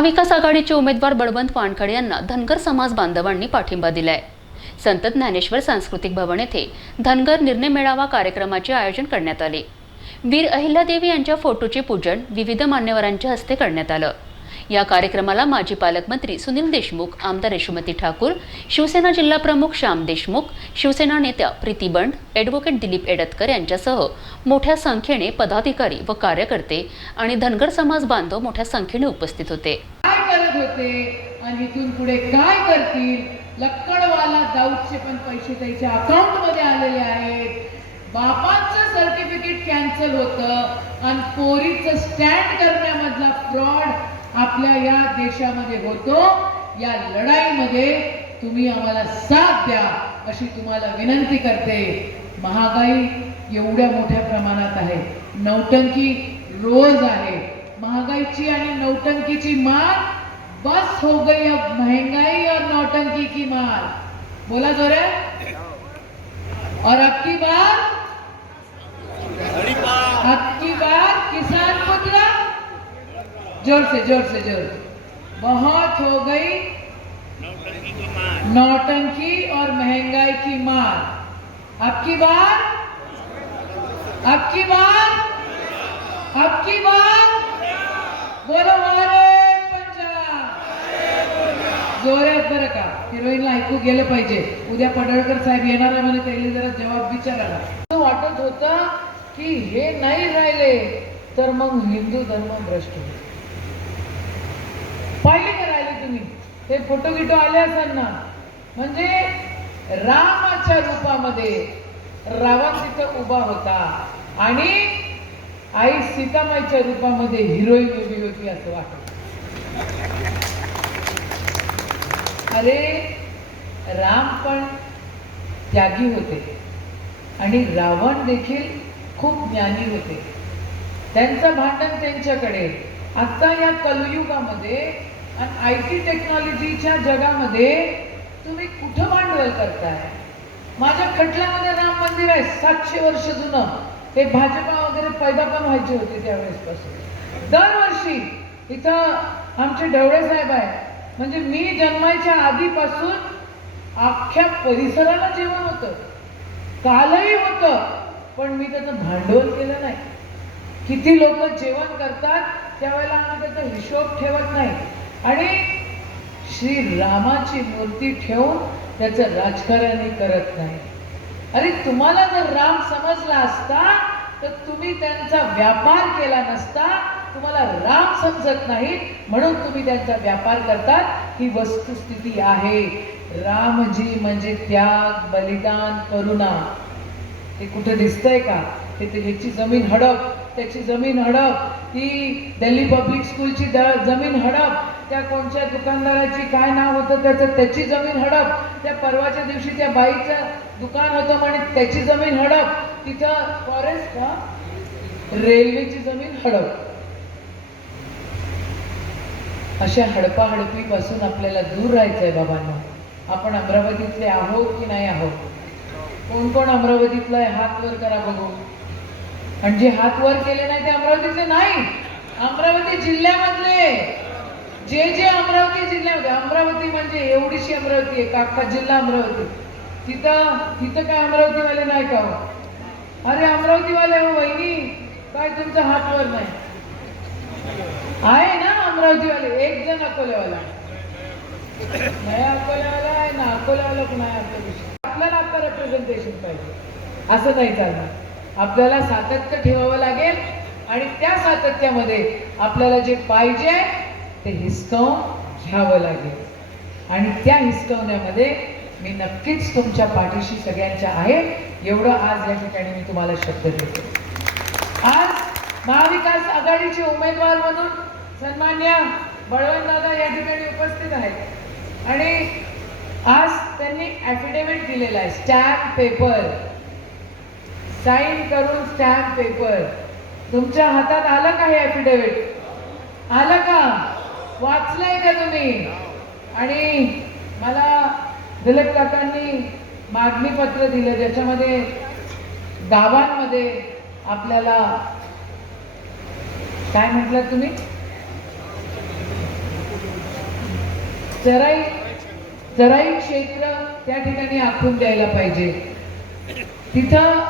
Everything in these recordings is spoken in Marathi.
महाविकास आघाडीचे उमेदवार बळवंत वानखडे यांना धनगर समाज बांधवांनी पाठिंबा दिलाय. संत ज्ञानेश्वर सांस्कृतिक भवन येथे धनगर निर्णय मेळावा कार्यक्रमाचे आयोजन करण्यात आले. वीर अहिल्यादेवी यांच्या फोटोचे पूजन विविध मान्यवरांच्या हस्ते करण्यात आलं. या कार्यक्रमाला माजी पालकमंत्री सुनील देशमुख आमदार यशोमती ठाकूर शिवसेना जिल्हा प्रमुख श्याम देशमुख शिवसेना नेत्या प्रीती बंड ॲडव्होकेट दिलीप एडतकर यांच्यासह मोठ्या संख्येने पदाधिकारी व कार्यकर्ते आणि धनगर समाज बांधव मोठ्या संख्येने उपस्थित होते. काय करत होते आणि इथून पुढे काय करतील? लक्कडवाला दाऊदचे पण पैसे त्याच्या अकाउंटमध्ये आलेले आहेत. बापांचं सर्टिफिकेट कॅन्सल होतं आणि पोरीचं स्टँड करण्यामधला फ्रॉड आपल्या या देशामध्ये होतो या लढाईमध्ये तुम्ही आम्हाला साथ द्या अशी तुम्हाला विनंती करते. महागाई एवढ्या मोठ्या प्रमाणात आहे. नौटंकी रोज आहे. महागाईची आणि नौटंकीची मार बस हो गई अब महंगाई और नौटंकी की मार. बोला जोरे. और अब की बार? अब की बार किसान जोर से जोर से जोर बहुत हो गई नौटंकी और महंगाई की मार। अब की बार? अब की बार? अब की बार? बोलो भारत पंजाब। जोरात बरं का हिरोईनला ऐकू गेलं पाहिजे. उद्या पडळकर साहेब येणार आहे म्हणे त्याला जरा जवाब विचारायला. असं वाटत होता की हे नाही राहिले तर मग हिंदू धर्म भ्रष्ट होईल. पाहिले का राहिले तुम्ही. हे फोटो गिटो आले असाल ना म्हणजे रामाच्या रूपामध्ये रावण तिथं उभा होता आणि आई सीतामाईच्या रूपामध्ये हिरोईन उभी होती असं वाटत अरे राम पण त्यागी होते आणि रावण देखील खूप ज्ञानी होते. त्यांचं भांडण त्यांच्याकडे. आता या कलयुगामध्ये आणि आय टी टेक्नॉलॉजीच्या जगामध्ये तुम्ही कुठं भांडवल करताय? माझ्या खटल्यामध्ये राम मंदिर आहे सातशे वर्ष जुनं. ते भाजपा वगैरे पैदा पण व्हायचे होते त्यावेळेस पासून दरवर्षी इथं आमचे ढवळे साहेब आहे. म्हणजे मी जन्मायच्या आधीपासून अख्ख्या परिसराला जेवण होतं. कालही होतं पण मी त्याचं भांडवल केलं नाही. किती लोक जेवण करतात त्यावेळेला आम्ही त्याचा हिशोब ठेवत नाही. आणि श्री रामाची मूर्ती ठेवून त्याचं राजकारणही करत नाही. अरे तुम्हाला जर राम समजला असता तर तुम्ही त्यांचा व्यापार केला नसता तुम्हाला राम समजत नाही म्हणून तुम्ही त्यांचा व्यापार करतात. ही वस्तुस्थिती आहे. रामजी म्हणजे त्याग बलिदान करुणा. ते कुठे दिसतंय का? ते ते ह्याची जमीन हडप त्याची जमीन हडप. ती दिल्ली पब्लिक स्कूलची द- जमीन हडप. त्या कोणत्या दुकानदाराची काय नाव होतं त्याचं त्याची जमीन हडप. त्या परवाच्या दिवशी त्या बाईचं दुकान होतं म्हणे त्याची जमीन हडप. तिथं फॉरेस्ट का रेल्वेची जमीन हडप. अशा हडपाहडपीपासून आपल्याला दूर राहायचंय बाबांना. आपण अमरावतीतले आहोत की नाही आहोत? कोण कोण अमरावतीतलं आहे? हात वर करा बघू आणि जे हात वर केले नाही ते अमरावतीतले नाही. अमरावती जिल्ह्यामधले. जे जे अमरावती जिल्ह्यामध्ये अमरावती म्हणजे एवढीशी अमरावती आहे काका जिल्हा अमरावती. तिथं तिथं काय अमरावतीवाले नाही का हो? अरे अमरावतीवाले हो वहिनी. काय तुमचा हात वर नाही? आहे ना अमरावतीवाले एक जण अकोल्यावाला नाही अकोल्यावाला आहे ना अकोल्यावाला पण आहे आपल्या विषयी. आपल्याला आपलं रिप्रेझेंटेशन पाहिजे. असं नाही चालणार. आपल्याला सातत्य ठेवावं लागेल आणि त्या सातत्यामध्ये आपल्याला जे पाहिजे ते हिसकावून घ्यावं लागेल. आणि त्या हिसकवण्यामध्ये मी नक्कीच तुमच्या पाठीशी सगळ्यांच्या आहे. एवढं आज या ठिकाणी मी तुम्हाला शब्द देते. आज महाविकास आघाडीचे उमेदवार म्हणून सन्मान्य बळवंत दादा या ठिकाणी उपस्थित आहेत. आणि आज त्यांनी ॲफिडेव्हिट दिलेला आहे. स्टॅम्प पेपर साईन करून स्टॅम्प पेपर तुमच्या हातात आलं का हे ॲफिडेव्हिट आलं का? वाचलंय का तुम्ही? आणि मला दिलीप काकांनी मागणी पत्र दिलं ज्याच्यामध्ये गावांमध्ये आपल्याला काय म्हटलं तुम्ही? चराई चराई क्षेत्र त्या ठिकाणी आखून द्यायला पाहिजे. तिथं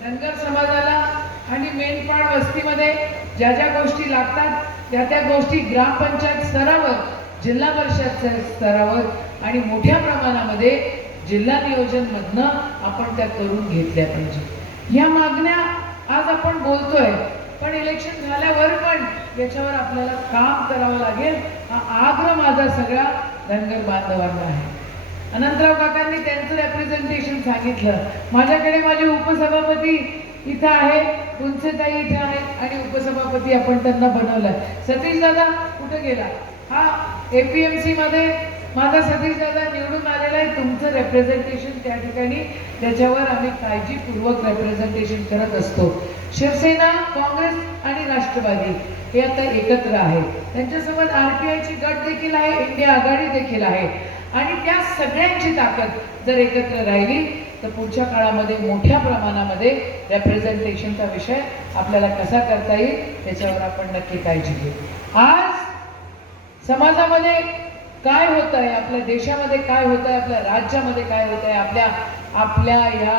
धनगर समाजाला आणि मेंढपाळ वस्तीमध्ये ज्या ज्या गोष्टी लागतात त्या त्या गोष्टी ग्रामपंचायत स्तरावर जिल्हा परिषद स्तरावर आणि मोठ्या प्रमाणामध्ये जिल्हा नियोजनमधनं आपण त्या करून घेतल्या पाहिजे. या मागण्या आज आपण बोलतोय पण इलेक्शन झाल्यावर पण याच्यावर आपल्याला काम करावं लागेल हा आग्रह माझा सगळ्या धनगर बांधवांना आहे. अनंतराव काकांनी त्यांचं रेप्रेझेंटेशन सांगितलं. माझ्याकडे माझे उपसभापती इथं आहे. ताई इथे आहेत आणि उपसभापती आपण त्यांना बनवलाय सतीश दादा कुठे गेला? हा एपीएमसी मध्ये. माझा सतीश दादा निवडून आलेला आहे. तुमचं रेप्रेझेंटेशन त्या ठिकाणी. त्याच्यावर आम्ही काळजीपूर्वक रेप्रेझेंटेशन करत असतो. शिवसेना काँग्रेस आणि राष्ट्रवादी हे आता एकत्र आहे. त्यांच्यासोबत आरपीआयची गट देखील आहे. इंडिया आघाडी देखील आहे. आणि त्या सगळ्यांची ताकद जर एकत्र राहिली तर पुढच्या काळामध्ये मोठ्या प्रमाणामध्ये रेप्रेझेंटेशनचा विषय आपल्याला कसा करता येईल त्याच्यावर आपण नक्की काळजी घेऊ. आज समाजामध्ये काय होत आहे आपल्या देशामध्ये काय होत आहे आपल्या राज्यामध्ये काय होत आहे आपल्या आपल्या या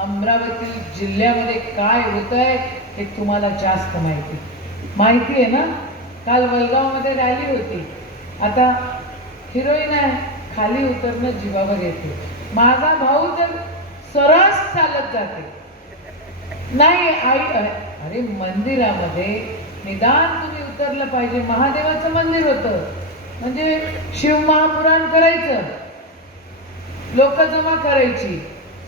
अमरावती जिल्ह्यामध्ये काय होत आहे हे तुम्हाला जास्त माहिती. माहिती आहे ना? काल वलगावमध्ये रॅली होती. आता हिरोईन आहे खाली उतरणं जीवावर येते. माझा भाऊ तर सरस चालत जाते. नाही आई अरे मंदिरामध्ये निदान तुम्ही उतरलं पाहिजे. महादेवाचं मंदिर होतं. म्हणजे शिव महापुराण करायचं. लोक जमा करायची.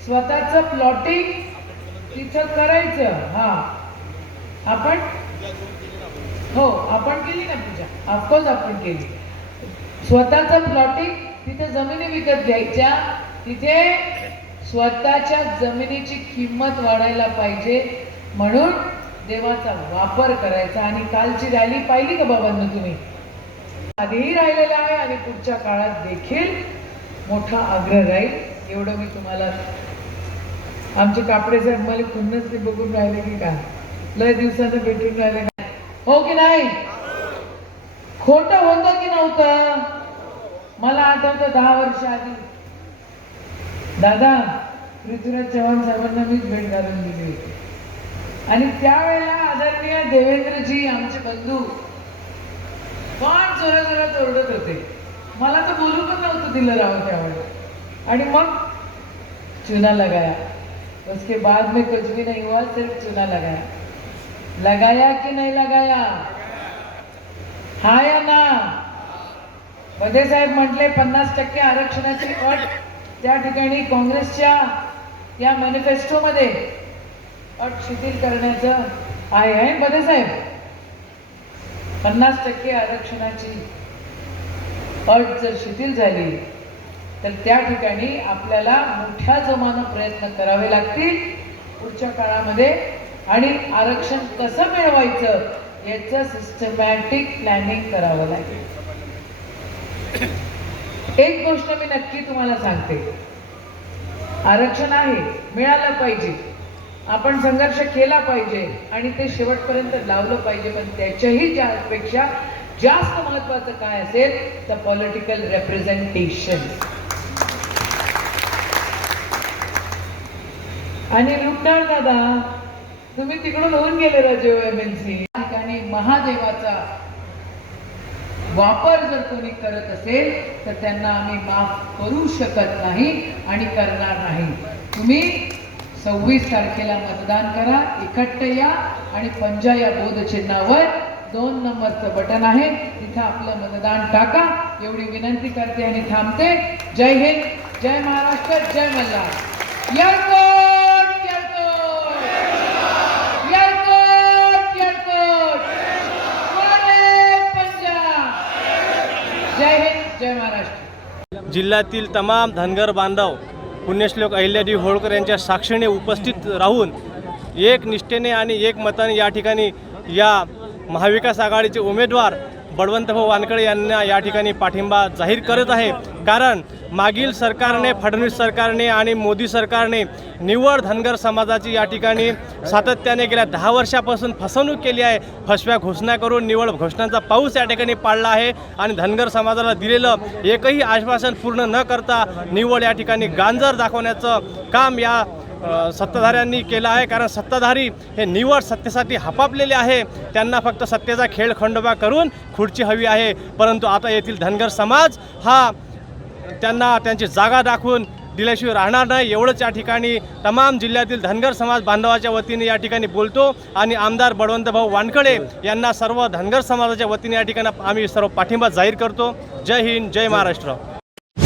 स्वतःच प्लॉटिंग तिथं करायचं. हा. आपण हो आपण केली ना पूजा? ऑफकोर्स आपण केली. स्वतःच प्लॉटिंग तिथे जमिनी विकत घ्यायच्या. तिथे स्वतःच्या जमिनीची किंमत वाढायला पाहिजे म्हणून देवाचा वापर करायचा. आणि कालची रॅली पाहिली का बाबांना तुम्ही? आधीही राहिलेला आहे आणि पुढच्या काळात देखील मोठा आग्रह राहील. एवढं मी तुम्हाला आमचे कापडे साहेब मला पुन्हाच ते बघून राहिले की काय? लय दिवसानं भेटून राहिले का? हो की नाही? खोट होतं की नव्हतं? मला आठवतं दहा वर्ष आधी. दादा पृथ्वीराज चव्हाण साहेबांना मीच भेट घालून दिली होती. आणि त्यावेळेला आदरणीय देवेंद्रजी आमचे बंधू फार जोरा जोरात ओरडत होते. मला तर बोलू पण नव्हतं दिलं राव त्यावेळेला. आणि मग चुना लगाया. उसके बाद में कुछ भी नहीं हुआ सिर्फ चुना लगाया. लगाया कि नहीं लगाया? हा या ना मध्ये साहेब म्हटले पन्नास टक्के आरक्षणाची अट त्या ठिकाणी काँग्रेसच्या या मॅनिफेस्टोमध्ये अट शिथिल करण्याचं आहे आहे मध्ये साहेब? पन्नास टक्के आरक्षणाची अट जर शिथिल झाली तर त्या ठिकाणी आपल्याला मोठ्या जमानं प्रयत्न करावे लागतील पुढच्या काळामध्ये. आणि आरक्षण कसं मिळवायचं याचं सिस्टमॅटिक प्लॅनिंग करावं लागेल. एक गोष्ट मी नक्की तुम्हाला सांगते. आरक्षण आहे मिळालं पाहिजे. आपण संघर्ष केला पाहिजे आणि ते शेवटपर्यंत लावलं पाहिजे पण त्याच्याही पेक्षा जास्त महत्वाचं काय असेल तर पॉलिटिकल रेप्रेझेंटेशन आणि लुटणार दादा तुम्ही तिकडून होऊन गेले राजे एम एल सी. ठिकाणी महादेवाचा वापर जर कोणी करत असेल तर त्यांना आम्ही माफ करू शकत नाही आणि करणार नाही. तुम्ही सव्वीस तारखेला मतदान करा इकट्ट या आणि पंजा या बोध चिन्हावर दोन नंबरचं बटन आहे. तिथं आपलं मतदान टाका. एवढी विनंती करते आणि थांबते. जय हिंद जय महाराष्ट्र जय मल्हार. या यरकोट यरकोट यरकोट बोले पंजाब जय हिंद जय महाराष्ट्र. जिल्ह्यातील तमाम धनगर बांधव पुण्यश्लोक अहिल्यादेवी होळकर यांच्या साक्षीने उपस्थित राहून एक निष्ठेने आणि एक मताने या ठिकाणी या महाविकास आघाडीचे उमेदवार बळवंतभाऊ वानकडे यांना या ठिकाणी पाठिंबा जाहीर करत आहे. कारण मागील सरकारने फडणवीस सरकारने आणि मोदी सरकारने निव्वळ धनगर समाजाची या ठिकाणी सातत्याने गेल्या दहा वर्षापासून फसवणूक केली आहे. फसव्या घोषणा करून निव्वळ घोषणांचा पाऊस या ठिकाणी पाडला आहे आणि धनगर समाजाला दिलेलं एकही आश्वासन पूर्ण न करता निव्वळ या ठिकाणी गांजर दाखवण्याचं काम या सत्ताधाऱ्यांनी केलं आहे. कारण सत्ताधारी हे निवड सत्तेसाठी हपापलेले आहे. त्यांना फक्त सत्तेचा खेळ खंडोबा करून खुर्ची हवी आहे. परंतु आता येथील धनगर समाज हा त्यांना त्यांची जागा दाखवून दिल्याशिवाय राहणार नाही. एवढंच या ठिकाणी तमाम जिल्ह्यातील धनगर समाज बांधवाच्या वतीने या ठिकाणी बोलतो. आणि आमदार बळवंतभाऊ वानखळे यांना सर्व धनगर समाजाच्या वतीने या ठिकाणी आम्ही सर्व पाठिंबा जाहीर करतो. जय हिंद जय महाराष्ट्र.